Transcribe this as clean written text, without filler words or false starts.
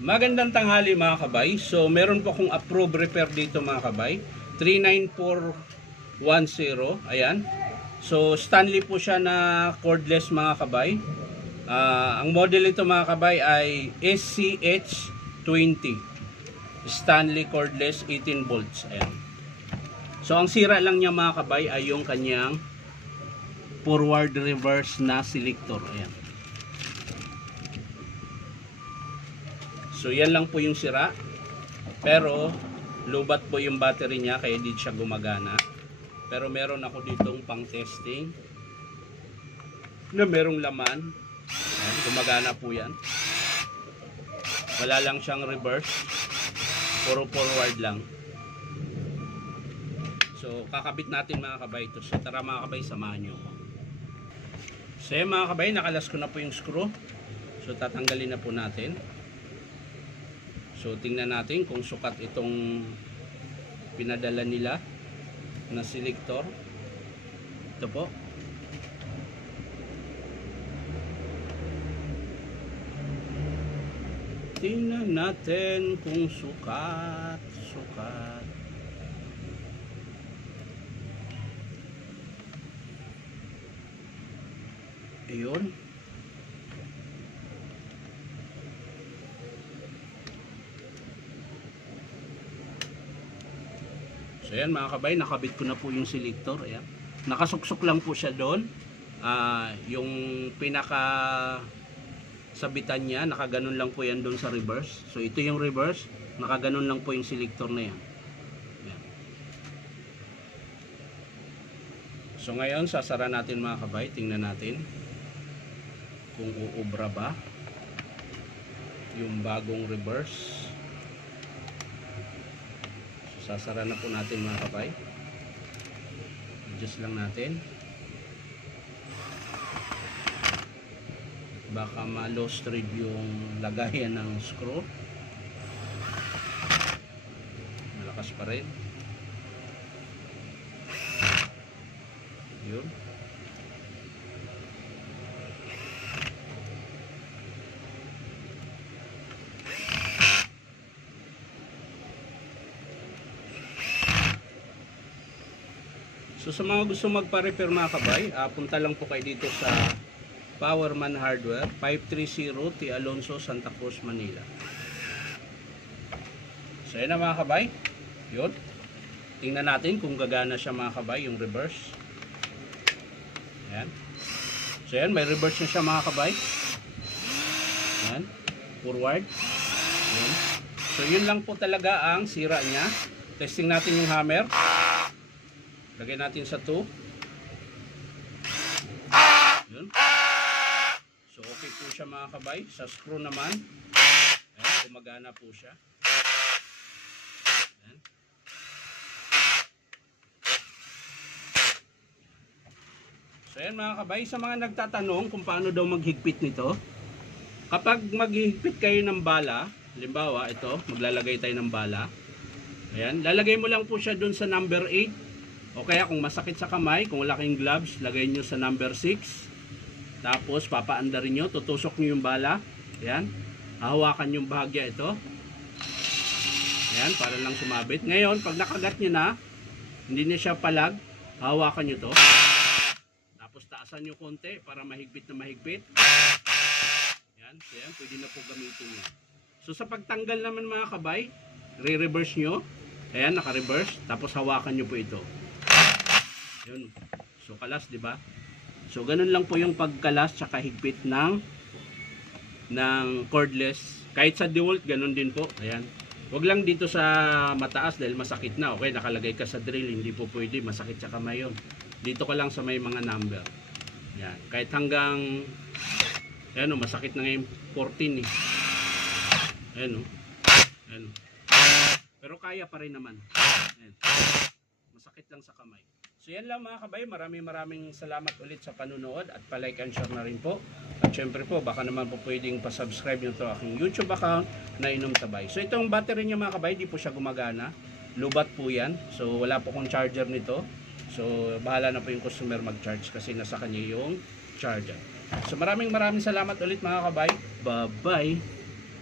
Magandang tanghali mga kabay. So meron po akong approved repair dito mga kabay. 39410. Ayan. So Stanley po siya na cordless mga kabay. Ang model nito mga kabay ay SCH20. Stanley cordless 18 volts. Ayan. So ang sira lang niya mga kabay ay yung kanyang forward reverse na selector. Ayan. So yan lang po yung sira. Pero lubat po yung battery niya kaya hindi siya gumagana. Pero meron ako ditong pang testing na merong laman. Ayan, gumagana po yan. Wala lang siyang reverse. Puro forward lang. So kakabit natin mga kabay ito. So tara mga kabay, samahan nyo ako. So yan mga kabay, nakalas ko na po yung screw. So tatanggalin na po natin. So tingnan natin kung sukat itong pinadala nila na selector. Ito po. Tingnan natin kung sukat. Ayun. So ayan mga kabay, nakabit ko na po yung selector. Ayan. Nakasuksok lang po siya doon. Yung pinaka sabitan niya, nakaganon lang po yan doon sa reverse. So ito yung reverse, nakaganon lang po yung selector na yan. Ayan. So ngayon, sasara natin mga kabay. Tingnan natin kung uubra ba yung bagong reverse. Sasara na po natin mga kabay. Adjust lang natin. Baka ma-lost thread yung lagayan ng screw. Malakas pa rin. Yun. So sa mga gusto magpa-repair mga kabay, punta lang po kayo dito sa Powerman Hardware, 530 T. Alonso, Santa Cruz, Manila. So yan na mga kabay. Yun. Tingnan natin kung gagana siya mga kabay, yung reverse. Ayan. So yan, may reverse na siya mga kabay. Ayan. Forward. Ayan. So yun lang po talaga ang sira niya. Testing natin yung hammer. Lagay natin sa 2. Yun. So okay po siya mga kabay. Sa screw naman, ayan, gumagana po siya. Ayan. So ayan mga kabay, sa mga nagtatanong kung paano daw maghigpit nito, kapag maghihigpit kayo ng bala, halimbawa ito, maglalagay tayo ng bala. Ayan, lalagay mo lang po siya dun sa number 8. O kaya kung masakit sa kamay, kung wala kayong gloves, lagay nyo sa number 6. Tapos papaandarin nyo, tutusok nyo yung bala. Ayan. Hahawakan yung bahagya ito. Ayan, para lang sumabit. Ngayon, pag nakagat nyo na, hindi na siya palag, hahawakan nyo to. Tapos taasan nyo konti para mahigpit na mahigpit. Ayan, so yan, pwede na po gamitin nyo. So sa pagtanggal naman mga kabay, re-reverse nyo. Ayan, naka-reverse. Tapos hawakan nyo po ito. Yun. So kalas, 'di ba? So ganun lang po yung pagkalas tsaka higpit ng cordless. Kahit sa DeWalt ganun din po. Ayan. Huwag lang dito sa mataas dahil masakit na. Okay, nakalagay ka sa drill, hindi po pwede, masakit sa kamay 'yon. Dito ka lang sa may mga number. Ayan. Kahit hanggang ayan, masakit na ngayon 14 eh. Ayan, ayan. Pero kaya pa rin naman. Ayan. Masakit lang sa kamay. So yan lang mga kabay, maraming salamat ulit sa panunood at pa-like and share na rin po. At syempre po, baka naman po pwedeng pa-subscribe nyo to aking YouTube account na Inom Tabay. So itong battery niya mga kabay, di po siya gumagana. Lubat po yan. So wala po kong charger nito. So bahala na po yung customer mag-charge kasi nasa kanya yung charger. So maraming salamat ulit mga kabay. Bye-bye!